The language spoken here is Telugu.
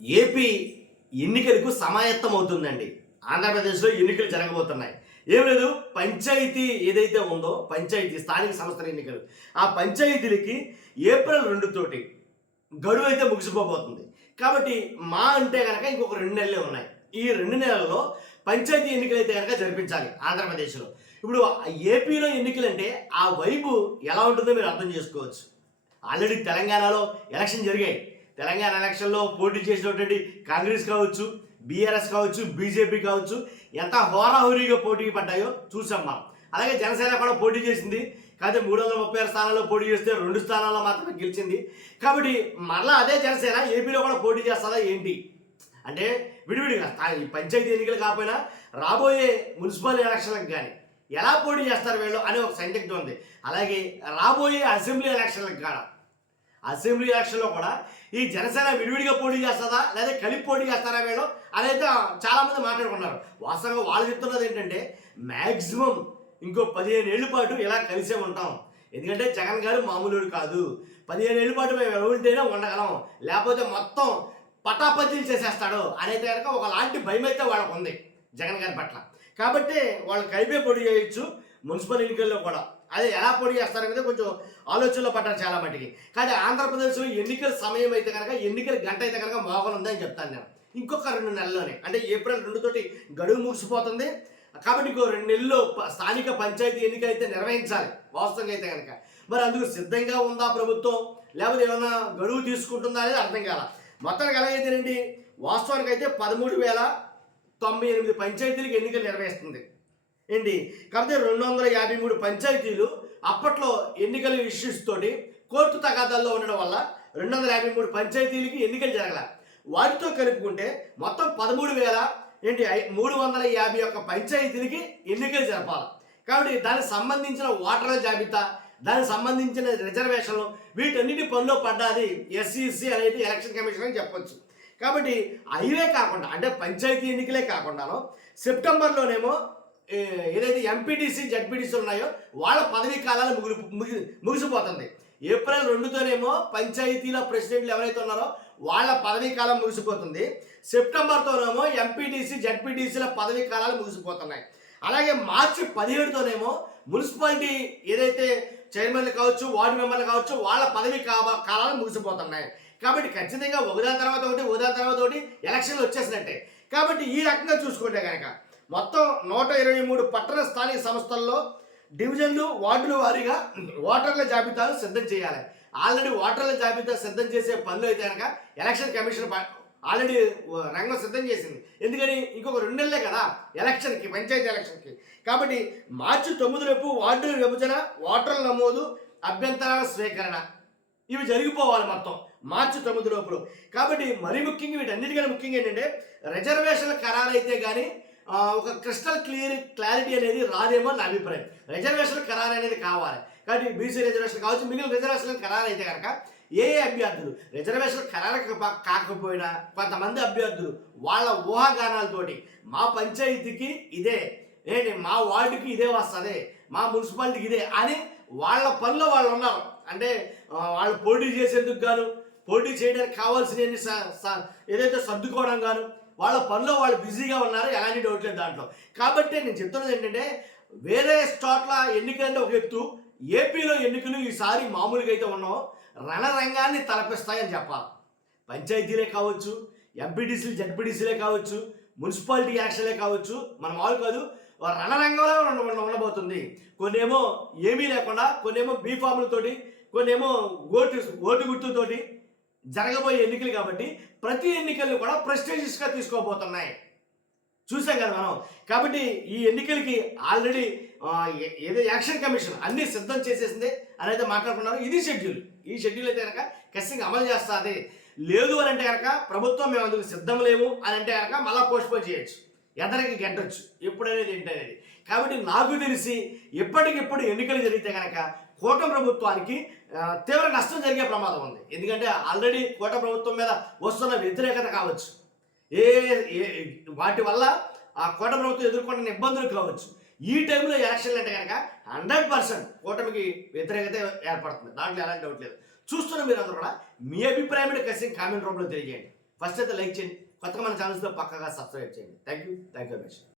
ఏపీ ఎన్నికలకు సమాయత్తం అవుతుందండి. ఆంధ్రప్రదేశ్‌లో ఎన్నికలు జరగబోతున్నాయి. ఏం లేదు, పంచాయతీ ఏదైతే ఉందో, పంచాయతీ స్థానిక సంస్థల ఎన్నికలు. ఆ పంచాయతీలకి ఏప్రిల్ 2 తోటి గడువైతే ముగిసిపోబోతుంది. కాబట్టి అంటే గనక ఇంకొక 2 నెలలే ఉన్నాయి. ఈ 2 నెలల్లో పంచాయతీ ఎన్నికలైతే గనక జరిపించాలి ఆంధ్రప్రదేశ్‌లో. ఇప్పుడు ఏపీలో ఎన్నికలంటే ఆ వైబు ఎలా ఉంటుందో మీరు అర్థం చేసుకోవచ్చు. ఆల్రెడీ తెలంగాణలో ఎలక్షన్ జరిగాయి. తెలంగాణ ఎలక్షన్లో పోటీ చేసినటువంటి కాంగ్రెస్ కావచ్చు, బీఆర్ఎస్ కావచ్చు, బీజేపీ కావచ్చు, ఎంత హోరాహోరీగా పోటీ పడ్డాయో చూసాం మనం. అలాగే జనసేన కూడా పోటీ చేసింది. కాకపోతే 336 స్థానాల్లో పోటీ చేస్తే 2 స్థానాల్లో మాత్రమే గెలిచింది. కాబట్టి మరలా అదే జనసేన ఏపీలో కూడా పోటీ చేస్తుందా ఏంటి అంటే, విడివిడిగా ఈ పంచాయతీ ఎన్నికలు కాకపోయినా రాబోయే మున్సిపల్ ఎలక్షన్లకు కానీ ఎలా పోటీ చేస్తారు వీళ్ళు అనే ఒక సందిగ్ధం ఉంది. అలాగే రాబోయే అసెంబ్లీ ఎలక్షన్లకు కూడా, అసెంబ్లీ ఎలక్షన్లో కూడా ఈ జనసేన విడివిడిగా పోటీ చేస్తుందా లేదా కలిపి పోటీ చేస్తారా వీళ్ళు అనేది చాలామంది మాట్లాడుకున్నారు. వాస్తవంగా వాళ్ళు చెప్తున్నది ఏంటంటే, మ్యాక్సిమం ఇంకో 15 ఏళ్ల పాటు ఇలా కలిసే ఉంటాం. ఎందుకంటే జగన్ గారు మామూలుడు కాదు. 15 ఏళ్ల పాటు మేము ఎవరితేనే ఉండగలం, లేకపోతే మొత్తం పటాపంచీలు చేసేస్తాడు అనేది కనుక ఒకలాంటి భయం అయితే వాళ్ళకు ఉంది జగన్ గారి పట్ల. కాబట్టి వాళ్ళు కలిపే పోటీ చేయొచ్చు మున్సిపల్ ఎన్నికల్లో కూడా. అదే ఎలా పోటీ చేస్తారనేది కొంచెం ఆలోచనలో పడ్డారు చాలా మట్టికి. కానీ ఆంధ్రప్రదేశ్లో ఎన్నికల సమయం అయితే కనుక, ఎన్నికల గంట అయితే కనుక మోగనుందని చెప్తాను నేను. ఇంకొక 2 నెలల్లోనే, అంటే ఏప్రిల్ 2 తోటి గడువు ముగిసిపోతుంది. కాబట్టి ఇంకో 2 నెలల్లో స్థానిక పంచాయతీ ఎన్నికలు అయితే నిర్వహించాలి వాస్తవంగా అయితే కనుక. మరి అందుకు సిద్ధంగా ఉందా ప్రభుత్వం, లేకపోతే ఏమైనా గడువు తీసుకుంటుందా అనేది అర్థం కాల. మొత్తానికి ఎలాగైతేనండి, వాస్తవానికి అయితే 13,098 పంచాయతీలకు ఎన్నికలు నిర్వహిస్తుంది ఏంటి. కాకపోతే 253 పంచాయతీలు అప్పట్లో ఎన్నికల ఇష్యూస్ తోటి కోర్టు తగాదాల్లో ఉండడం వల్ల 253 పంచాయతీలకి ఎన్నికలు జరగల. వాటితో కలుపుకుంటే మొత్తం 13,351 పంచాయతీలకి ఎన్నికలు జరపాలి. కాబట్టి దానికి సంబంధించిన ఓటర్ల జాబితా, దానికి సంబంధించిన రిజర్వేషన్లు, వీటన్నిటి పనిలో పడ్డాది ఎస్సీసీ అనేది ఎలక్షన్ కమిషన్ అని చెప్పొచ్చు. కాబట్టి అవే కాకుండా, అంటే పంచాయతీ ఎన్నికలే కాకుండాను సెప్టెంబర్లోనేమో ఏదైతే ఎంపీటీసీ జడ్పీటీసీ ఉన్నాయో వాళ్ళ పదవీ కాలాలు ముగిసిపోతుంది. ఏప్రిల్ 2తోనేమో పంచాయతీల ప్రెసిడెంట్లు ఎవరైతే ఉన్నారో వాళ్ళ పదవీ కాలం ముగిసిపోతుంది. సెప్టెంబర్తోనేమో ఎంపీటీసీ జడ్పీటీసీల పదవీ కాలాలు ముగిసిపోతున్నాయి. అలాగే మార్చి 17తోనేమో మున్సిపాలిటీ ఏదైతే చైర్మన్లు కావచ్చు, వార్డు మెంబర్లు కావచ్చు, వాళ్ళ పదవీ కాలాలు ముగిసిపోతున్నాయి. కాబట్టి ఖచ్చితంగా ఒకదాని తర్వాత ఒకటి ఎలక్షన్లు వచ్చేసినట్టే. కాబట్టి ఈ రకంగా చూసుకుంటే కనుక మొత్తం 123 పట్టణ స్థానిక సంస్థల్లో డివిజన్లు, వార్డుల వారీగా ఓటర్ల జాబితాను సిద్ధం చేయాలి. ఆల్రెడీ ఓటర్ల జాబితా సిద్ధం చేసే పనులు అయితే కనుక ఎలక్షన్ కమిషన్ ఆల్రెడీ రంగం సిద్ధం చేసింది. ఎందుకని ఇంకొక 2 నెలలే కదా ఎలక్షన్కి, పంచాయతీ ఎలక్షన్కి. కాబట్టి మార్చి 9 రేపు వార్డుల విభజన, ఓటర్ల నమోదు, అభ్యంతరాల స్వీకరణ ఇవి జరిగిపోవాలి మొత్తం మార్చి 9 లోపల. కాబట్టి మరీ ముఖ్యంగా వీటన్నిటికన్నా ముఖ్యంగా ఏంటంటే, రిజర్వేషన్ల ఖరారు అయితే కానీ ఒక క్రిస్టల్ క్లారిటీ అనేది రాదేమో నా అభిప్రాయం. రిజర్వేషన్ ఖరారు అనేది కావాలి. కాబట్టి బీసీ రిజర్వేషన్ కావచ్చు, మిగిలిన రిజర్వేషన్ ఖరారు అయితే కనుక ఏ అభ్యర్థులు రిజర్వేషన్ ఖరారు కాకపోయినా కొంతమంది అభ్యర్థులు వాళ్ళ ఊహాగానాలతోటి మా పంచాయతీకి ఇదే ఏంటి, మా వార్డుకి ఇదే వస్తుంది, మా మున్సిపాలిటీకి ఇదే అని వాళ్ళ పనిలో వాళ్ళు ఉన్నారు. అంటే వాళ్ళు పోటీ చేసేందుకు గాను, పోటీ చేయడానికి కావాల్సిన ఏదైతే సర్దుకోవడం గాను వాళ్ళ పనిలో వాళ్ళు బిజీగా ఉన్నారు, ఎలాంటి డౌట్ లేదు దాంట్లో. కాబట్టి నేను చెప్తున్నది ఏంటంటే, వేరే చోట్ల ఎన్నికలంటే ఒక ఎత్తు, ఏపీలో ఎన్నికలు ఈసారి మామూలుగా అయితే ఉన్నాం రణరంగాన్ని తలపిస్తాయని చెప్పాలి. పంచాయతీలే కావచ్చు, ఎంపీటీసీలు జడ్పీటీసీలే కావచ్చు, మున్సిపాలిటీ ఎలక్షన్లే కావచ్చు, మన మామూలు కాదు రణరంగంలో ఉండబోతుంది. కొన్నేమో ఏమీ లేకుండా, కొన్నేమో బీఫాములతోటి, కొన్నేమో ఓటు గుర్తుతోటి జరగబోయే ఎన్నికలు. కాబట్టి ప్రతి ఎన్నికలు కూడా ప్రెస్టీజియస్గా తీసుకోబోతున్నాయి, చూసాం కదా మనం. కాబట్టి ఈ ఎన్నికలకి ఆల్రెడీ ఏదో ఎలక్షన్ కమిషన్ అన్నీ సిద్ధం చేసేసింది అని అయితే మాట్లాడుకున్నారు. ఇది షెడ్యూల్. ఈ షెడ్యూల్ అయితే కనుక ఖచ్చితంగా అమలు చేస్తుంది. లేదు అని అంటే కనుక ప్రభుత్వం మేము అందుకు సిద్ధం లేవు అని అంటే కనుక మళ్ళీ పోస్ట్పోన్ చేయొచ్చు, ఎదరికి గెట్టొచ్చు, ఎప్పుడనేది ఏంటనేది. కాబట్టి నాకు తెలిసి ఎప్పటికిప్పుడు ఎన్నికలు జరిగితే కనుక కూటమి ప్రభుత్వానికి తీవ్ర నష్టం జరిగే ప్రమాదం ఉంది. ఎందుకంటే ఆల్రెడీ కూటమి ప్రభుత్వం మీద వస్తున్న వ్యతిరేకత కావచ్చు, వాటి వల్ల ఆ కూటమి ప్రభుత్వం ఎదుర్కొంటున్న ఇబ్బందులు కావచ్చు. ఈ టైంలో ఎలక్షన్లు అంటే కనుక 100% కూటమికి వ్యతిరేకత ఏర్పడుతుంది, దాంట్లో ఎలాంటి డౌట్ లేదు. చూస్తున్న మీరు అందరూ కూడా మీ అభిప్రాయం ఖచ్చితంగా కామెంట్ రూపంలో తెలియజేయండి. ఫస్ట్ అయితే లైక్ చేయండి, కొత్తగా మన ఛానల్స్లో పక్కగా సబ్స్క్రైబ్ చేయండి. Thank you very much.